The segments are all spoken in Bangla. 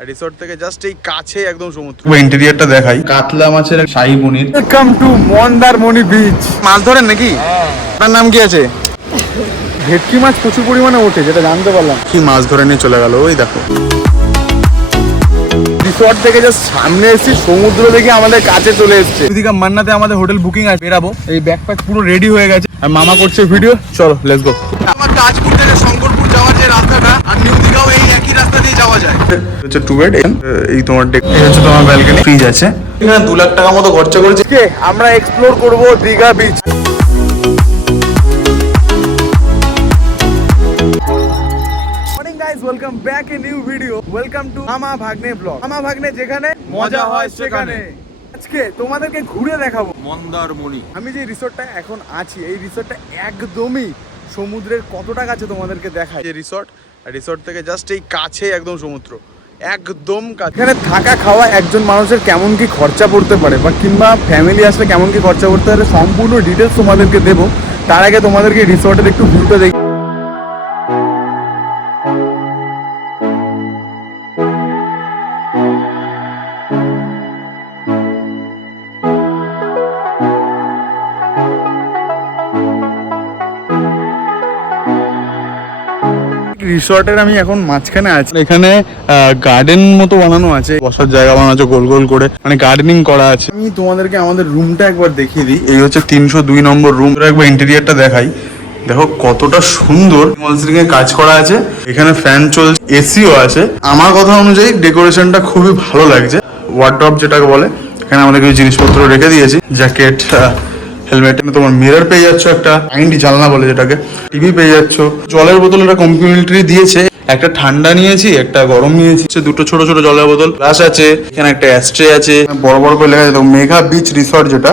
রিসোর্ট থেকে জাস্ট এই কাছে একদম সমুদ্র। ইন্টেরিয়ারটা দেখাই। কাতলা মাছের shahi paneer. Welcome to Mandarmani beach মাছ ধরেন নাকি? আপনার নাম কি আছে? ভেটকি মাছ প্রচুর পরিমাণে ওঠে যেটা জানতে পারলাম। কি মাছ ধরে নিয়ে চলে গেল? ওই দেখো। রিসর্ট থেকে জাস্ট সামনে এসেছি সমুদ্র দেখে আমাদের কাছে চলে এসেছে। এদিকে মান্নাতে আমাদের হোটেল বুকিং আছে বেরাবো। এই ব্যাকপ্যাক পুরো রেডি হয়ে গেছে। আর মামা করছে ভিডিও চলো লেটস গো আমার তাজপুর থেকে শঙ্করপুর রাস্তাটা আর নিউ দিঘাও এই একই রাস্তা দিয়ে যাওয়া যায়। হচ্ছে টু বেড এই তোমার ডেক হচ্ছে তোমার ব্যালকনি ফ্রিজ আছে। এখানে দু লাখ টাকা মতো খরচা করেছে। আমরা এক্সপ্লোর করব Digha beach morning guys welcome back a new video welcome to Mama Bhagne vlog মামা ভাগ্নে যেখানে মজা হয় সেখানে। আজকে তোমাদেরকে ঘুরে দেখাবো। মন্দারমণি। আমি যে রিসোর্টটা এখন আছি এই রিসোর্টটা একদমই সমুদ্রের কতটা কাছে তোমাদেরকে দেখাই যে রিসর্ট রিসর্ট থেকে জাস্ট এই কাছে একদম সমুদ্র। একদম কাছে। এখানে থাকা খাওয়া একজন মানুষের কেমন কি খরচা পড়তে পারে? বা কিংবা ফ্যামিলি আসলে কেমন কি খরচা পড়তে পারে? সম্পূর্ণ ডিটেলস তোমাদেরকে দেবো। তার আগে তোমাদেরকে রিসর্টের একটু ভিউটা দেখি। রিসর্টের আমি এখন মাঝখানে আছি। এখানে গার্ডেন মতো বানানো আছে বসার জায়গা বানানো আছে গোল গোল করে মানে গার্ডেনিং করা আছে। আমি তোমাদেরকে আমাদের রুমটা একবার দেখিয়ে দিই। এই হচ্ছে তিনশো দুই নম্বর রুম একবার ইন্টেরিয়ারটা দেখাই। দেখো কতটা সুন্দর। কাজ করা আছে। এখানে ফ্যান চলছে এসিও আছে। আমার কথা অনুযায়ী ডেকোরেশনটা খুবই ভালো লাগছে। ওয়ার্ড্রপ যেটাকে বলে এখানে আমাদের কিছু জিনিসপত্র রেখে দিয়েছি। জ্যাকেট হেলমেট তোমার মিরর পেয়ে যাচ্ছ একটা আইনটি জানলা বলে যেটাকে টিভি পেয়ে যাচ্ছ। জলের বোতল একটা কমপ্লিমেন্টারি দিয়েছে। একটা ঠান্ডা নিয়েছি, একটা গরম নিয়েছি। দুটো ছোট ছোট জলের বোতল গ্লাস আছে, এখানে একটা অ্যাস্ট্রে আছে। বড় বড় করে লেখা আছে মেঘা বিচ রিসর্ট যেটা,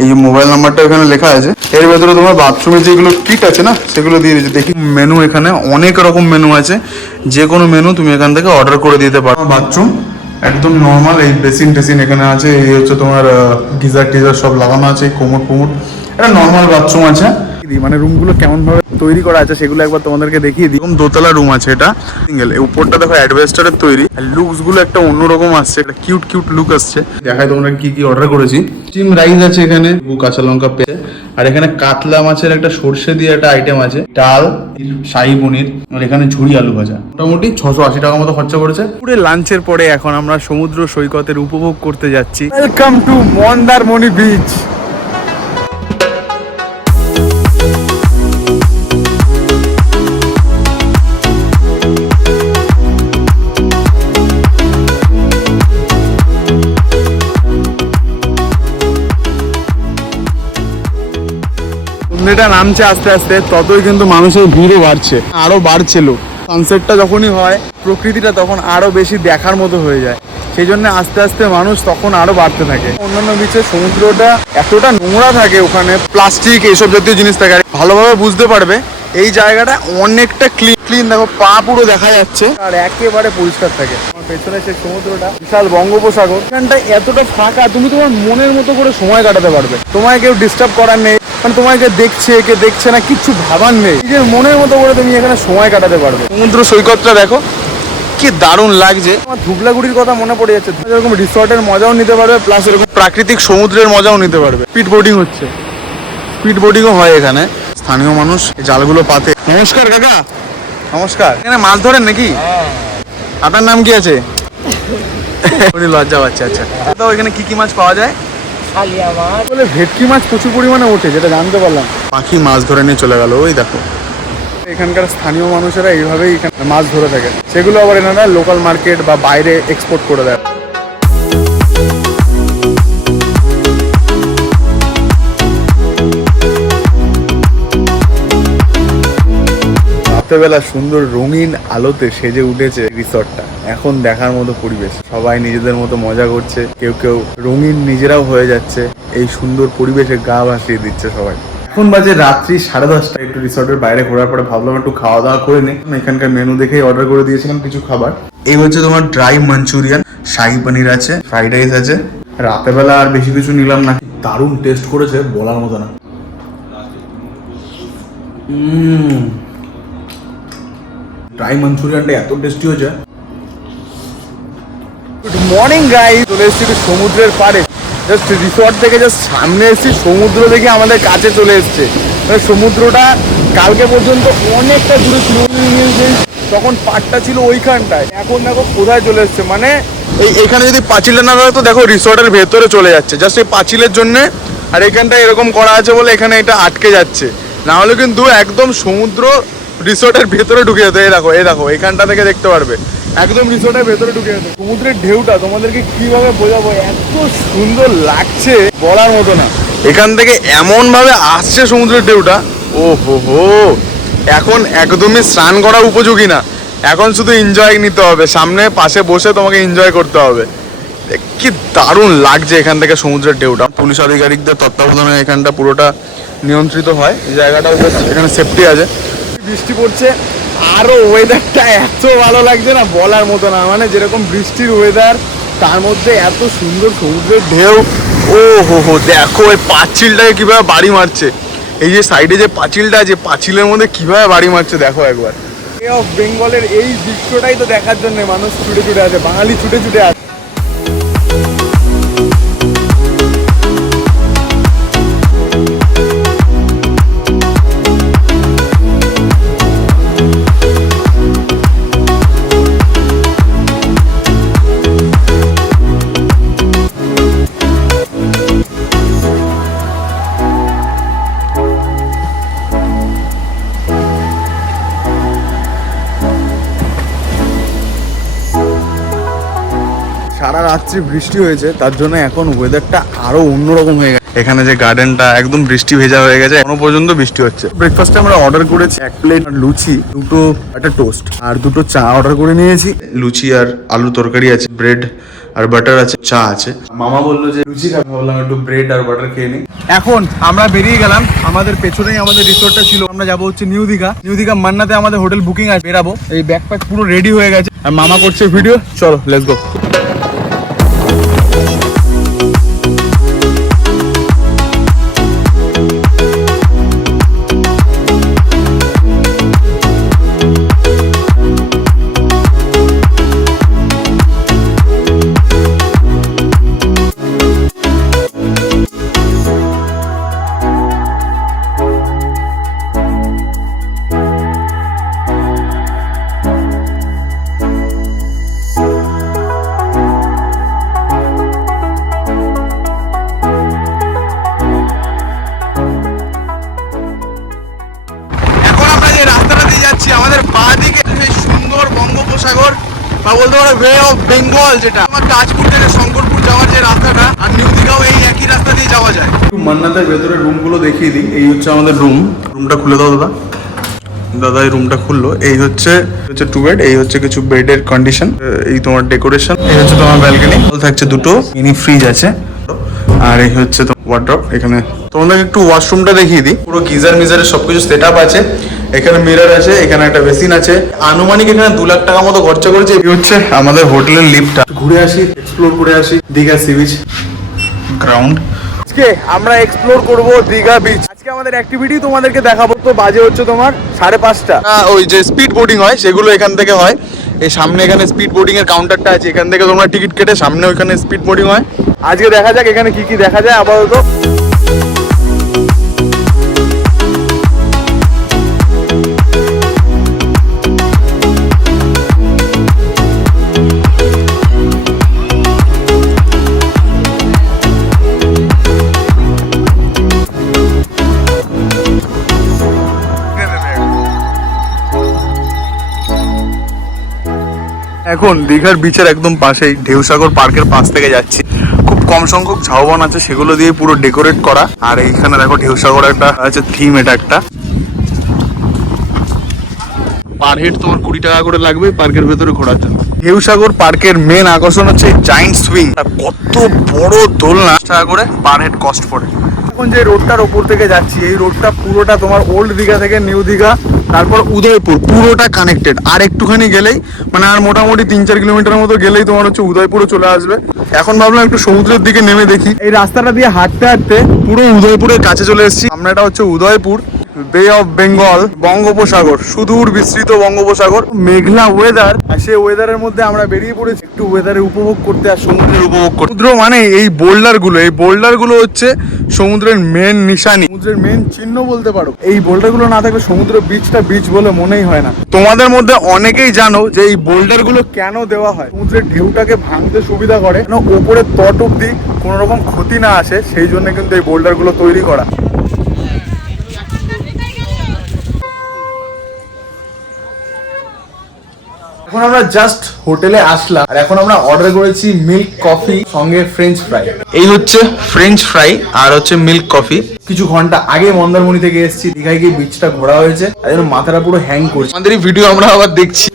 এই যে মোবাইল নাম্বারটা এখানে লেখা আছে। এর ভেতরে তোমার বাথরুমে যেগুলো কিট আছে না, সেগুলো দিয়ে দিয়েছে। দেখি মেনু এখানে অনেক রকম মেনু আছে। যে কোনো মেনু তুমি এখান থেকে অর্ডার করে দিতে পারো। বাথরুম একদম নর্মাল এই বেসিন টেসিন এখানে আছে, এই হচ্ছে তোমার গিজার টিজার সব লাগানো আছে কোমর কোমর। একটা নর্মাল বাথরুম আছে। মানে রুমগুলো কেমন ভাবে তৈরি করা আছে সেগুলো একবার তোমাদেরকে দেখিয়ে দিই। এরকম দোতলা রুম আছে এটা সিঙ্গেল উপরটা দেখো অ্যাডভেস্টারের তৈরি। লুকসগুলো একটা অন্যরকম আসছে একটা কিউট কিউট লুক আসছে। দেখাই তোমরা কি কি অর্ডার করেছি। চিম রাইস আছে এখানে কাঁচা লঙ্কা পেয়ে আর এখানে কাতলা মাছের একটা সর্ষে দিয়ে একটা আইটেম আছে ডাল শাহী পনির আর এখানে ঝুড়ি আলু ভাজা। মোটামুটি ছশো আশি টাকা মতো খরচা করেছে পুরো লাঞ্চের পরে এখন আমরা সমুদ্র সৈকতের উপভোগ করতে যাচ্ছি। ওয়েলকাম টু মন্দারমণি বিচ সন্ধ্যেটা নামছে আস্তে আস্তে, ততই কিন্তু মানুষের ভিড়ও বাড়ছে আরও বাড়ছিল। সানসেটটা যখনই হয়, প্রকৃতিটা তখন আরও বেশি দেখার মতো হয়ে যায়। সেই জন্য আস্তে আস্তে মানুষ তখন আরও বাড়তে থাকে। অন্যান্য বিচে সমুদ্রটা এতটা নোংরা থাকে ওখানে প্লাস্টিক এইসব জাতীয় জিনিস থাকে। ভালোভাবে বুঝতে পারবে, এই জায়গাটা অনেকটা ক্লিন ক্লিন দেখো, পা পুরো দেখা যাচ্ছে। আর একেবারে পরিষ্কার থাকে। আমার পেছনে সেই সমুদ্রটা, বিশাল বঙ্গোপসাগর। এখানটা এতটা ফাঁকা, তুমি তোমার মনের মতো করে সময় কাটাতে পারবে। তোমায় কেউ ডিস্টার্ব করার নেই। মানে তোমাকে দেখছে কে দেখছে না কিচ্ছু ভাবার নেই। নিজের মনের মতো করে তুমি এখানে সময় কাটাতে পারবে। সমুদ্র সৈকতটা দেখো কি দারুণ লাগছে। আমার ধুবলাগুড়ির কথা মনে পড়ে যাচ্ছে। এরকম রিসর্টের মজাও নিতে পারবে প্লাস এরকম প্রাকৃতিক সমুদ্রের মজাও নিতে পারবে। স্পিড বোটিং হচ্ছে। স্পিড বোটিংও হয় এখানে। স্থানীয় মানুষ জালগুলো পাতে। নমস্কার কাকা। নমস্কার। এখানে মাছ ধরেন নাকি? আপনার নাম কি আছে? লজ্জা পাচ্ছে আচ্ছা। তো এখানে কি কি মাছ পাওয়া যায়? বলে ভেটকি মাছ প্রচুর পরিমাণে ওঠে যেটা জানতে পারলাম। পাখি মাছ ধরে নিয়ে চলে গেল ওই দেখো। এখানকার স্থানীয় মানুষেরা এইভাবেই এখানে মাছ ধরে থাকে। সেগুলো আবার এনারা লোকাল মার্কেট বা বাইরে এক্সপোর্ট করে দেয়। রাত্রেবেলা সুন্দর রঙিন আলোতে সেজে উঠেছে রিসর্টটা। এখন দেখার মতো পরিবেশ। সবাই নিজেদের মতো মজা করছে। কেউ কেউ রঙিন নিজেরাও হয়ে যাচ্ছে। এই সুন্দর পরিবেশে গা ভাসিয়ে দিচ্ছে সবাই। এখন বাজে রাত্রি সাড়ে দশটা। একটু রিসর্টের বাইরে ঘোরার পরে ভাবলাম একটু খাওয়া দাওয়া করে নে এখানকার মেনু দেখেই অর্ডার করে দিয়েছিলাম কিছু খাবার। এই হচ্ছে তোমার ড্রাই মাঞ্চুরিয়ান শাহি পনির আছে ফ্রাইড রাইস আছে। রাতের বেলা আর বেশি কিছু নিলাম না। দারুণ টেস্ট করেছে বলার মতো না। ড্রাই মাঞ্চুরিয়ানটা এত টেস্টি হয়েছে। গুড মর্নিং গাই চলে এসেছি সমুদ্রের পাড়ে। জাস্ট রিসর্ট থেকে জাস্ট সামনে এসেছি, সমুদ্র দেখে আমাদের কাছে চলে এসছে। মানে সমুদ্রটা কালকে পর্যন্ত অনেকটা দূরে ছিল। তখন পাড়টা ছিল ওইখানটায়। এখন দেখো কোথায় চলে এসছে। মানে এই এখানে যদি পাঁচিলটা না তো দেখো রিসর্টের ভেতরে চলে যাচ্ছে। জাস্ট এই পাঁচিলের জন্য। আর এখানটা এরকম করা আছে বলে এখানে এটা আটকে যাচ্ছে। না হলে কিন্তু একদম সমুদ্র রিসর্টের ভেতরে ঢুকে যেত। এই দেখো এই দেখো এখানটা থেকে দেখতে পারবে। একদম রিসোর্টের ভেতরে ঢুকে যেত। সমুদ্রের ঢেউটা তোমাদেরকে কীভাবে বোঝাবো? এত সুন্দর লাগছে বলার মতো না। এখান থেকে এমন ভাবে আসছে সমুদ্রের ঢেউটা। ও হো হো এখন একদমই স্নান করা উপযোগী না। এখন শুধু এনজয় নিতে হবে। সামনে, পাশে বসে তোমাকে এনজয় করতে হবে। কি দারুণ লাগছে এখান থেকে সমুদ্রের ঢেউটা। পুলিশ আধিকারিকদের তত্ত্বাবধানে এখানটা পুরোটা নিয়ন্ত্রিত হয়। এই জায়গাটাও বেশ, এখানে সেফটি আছে। বৃষ্টি পড়ছে, আরও ওয়েদারটা এত ভালো লাগছে না বলার মতো না। মানে যেরকম বৃষ্টির ওয়েদার তার মধ্যে এত সুন্দর সমুদ্রের ঢেউ। ও হো হো, দেখো ওই পাঁচিলটাকে কীভাবে বাড়ি মারছে। এই যে সাইডে যে পাঁচিলটা আছে, পাঁচিলের মধ্যে কীভাবে বাড়ি মারছে, দেখো একবার। অফ বেঙ্গলের এই দৃশ্যটাই তো দেখার জন্য মানুষ ছুটে ছুটে আছে বাঙালি ছুটে ছুটে রাত্রি বৃষ্টি হয়েছে তার জন্য এখন ওয়েদারটা আরও অন্যরকম হয়ে গেছে। এখানে যে গার্ডেনটা একদম বৃষ্টি ভেজা হয়ে গেছে এখনও পর্যন্ত বৃষ্টি হচ্ছে। ব্রেকফাস্টে আমরা অর্ডার করেছি এক প্লেট লুচি দুটো একটা টোস্ট আর দুটো চা অর্ডার করে নিয়েছি। লুচি আর আলু তরকারি আছে ব্রেড আর বাটার আছে চা আছে। মামা বলল যে লুচি খাবে। ভাবলাম একটু ব্রেড আর বাটার খেয়ে নিই। এখন আমরা বেরিয়ে গেলাম আমাদের পেছনেই আমাদের রিসোর্টটা ছিল। আমরা যাব হচ্ছে নিউ দীঘা নিউ দীঘা মান্নাতে আমাদের হোটেল বুকিং আছে বেরাবো। এই ব্যাগ প্যাক পুরো রেডি হয়ে গেছে। আর মামা করছে ভিডিও চলো লেটস গো বা বলতে পারো ওয়ে অফ বেঙ্গল যেটা। আমার তাজপুর থেকে শঙ্করপুর যাওয়ার যে রাস্তাটা, আর নিউ দিঘাও এই একই রাস্তা দিয়ে যাওয়া যায়। মান্নাতের ভেতরে রুমগুলো দেখিয়ে দিই। এই হচ্ছে আমাদের রুম রুমটা খুলে দাও, দাদা। দাদা, এই রুমটা খুললো। এই হচ্ছে হচ্ছে টু বেড এই হচ্ছে কিছু বেডের কন্ডিশন এই তোমার ডেকোরেশন এই হচ্ছে তোমার ব্যালকনি থাকছে দুটো। মিনি ফ্রিজ আছে। আর এই হচ্ছে তো ওয়ার্ড্রপ এখানে তোমাদেরকে একটু ওয়াশরুমটা দেখিয়ে দিই। পুরো গিজার মিজারের সবকিছু সেট আপ আছে এখানে মিরর আছে এখানে একটা বেসিন আছে। আনুমানিক এখানে দু লাখ টাকা মতো খরচা করেছে। এই হচ্ছে আমাদের হোটেলের লিফটটা ঘুরে আসি এক্সপ্লোর করে আসি দীঘা সি বিচ গ্রাউন্ড আজকে আমরা এক্সপ্লোর করব দীঘা বিচ আজকে আমাদের অ্যাক্টিভিটি তোমাদেরকে দেখাবো। তো বাজে হচ্ছে তোমার সাড়ে পাঁচটা। ওই যে স্পিড বোটিং হয় সেগুলো এখান থেকে হয়। এই সামনে এখানে স্পিড বোর্ডিং এর কাউন্টারটা আছে। এখান থেকে তোমরা টিকিট কেটে সামনে ওইখানে স্পিড বোর্ডিং হয়। আজকে দেখা যাক এখানে কি কি দেখা যায়, আপাতত। এখন দীঘার বিচের একদম পাশেই, ঢেউসাগর পার্কের পাশ থেকে যাচ্ছি। খুব কম সংখ্যক ঝাউবন আছে, সেগুলো দিয়ে পুরো ডেকোরেট করা। আর এইখানে দেখো ঢেউসাগর একটা, আছে থিম এটা একটা। পার হেড তোমার কুড়ি টাকা করে লাগবে পার্কের ভেতরে ঘোরার জন্য। ঢেউসাগর পার্কের মেন আকর্ষণ হচ্ছে জাইন্ট সুইং কত বড় দোলনা। টাকা করে পার হেড কস্ট পড়ে। এখন যে রোডটার ওপর থেকে যাচ্ছি এই রোডটা পুরোটা তোমার ওল্ড দীঘা থেকে নিউ দীঘা তারপর উদয়পুর পুরোটা কানেক্টেড আর একটুখানি গেলেই মানে আর মোটামুটি তিন চার কিলোমিটার মতো গেলেই তোমার হচ্ছে উদয়পুরে চলে আসবে। এখন ভাবলাম একটু সমুদ্রের দিকে নেমে দেখি। এই রাস্তাটা দিয়ে হাঁটতে হাঁটতে পুরো উদয়পুরের কাছে চলে এসেছি। আমরা এটা হচ্ছে উদয়পুর। বে অফ বেঙ্গল বঙ্গোপসাগর, সুদূর বিস্তৃত বঙ্গোপসাগর। মেঘলা ওয়েদার আর সেই ওয়েদারের মধ্যে আমরা বেরিয়ে পড়েছি। একটু ওয়েদারের উপভোগ করতে আর সমুদ্রের উপভোগ করতে। সমুদ্র মানে এই বোল্ডারগুলো। এই বোল্ডারগুলো হচ্ছে সমুদ্রের মেন নিশানি। সমুদ্রের মেন চিহ্ন বলতে পারো। এই বোল্ডারগুলো না থাকলে সমুদ্র বিচটা বিচ বলে মনেই হয় না। তোমাদের মধ্যে অনেকেই জানো যে এই বোল্ডারগুলো কেন দেওয়া হয়? সমুদ্রের ঢেউটাকে ভাঙতে সুবিধা করে। ওপরে তট অব্দি কোনো রকম ক্ষতি না আসে, সেই জন্য কিন্তু এই বোল্ডারগুলো তৈরি করা। এখন আমরা জাস্ট হোটেলে আসলাম আর এখন আমরা অর্ডার করেছি মিল্ক কফি সঙ্গে ফ্রেঞ্চ ফ্রাই এই হচ্ছে ফ্রেঞ্চ ফ্রাই আর হচ্ছে মিল্ক কফি কিছু ঘণ্টা আগে মন্দারমণি থেকে এসেছি দীঘায় গিয়ে বিচটা ঘোরা হয়েছে আর জন্য মাথাটা পুরো হ্যাং করছে। আমাদের ভিডিও আমরা আবার দেখছি।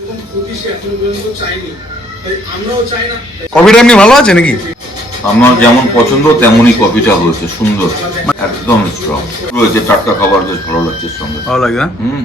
কফিটা এমনি ভালো আছে নাকি? আমার যেমন পছন্দ তেমনই কফিটা হয়েছে সুন্দর। একদম স্ট্রং রয়েছে টাটকা খাবার বেশ ভালো লাগছে সঙ্গে। ভালো লাগে না? হুম।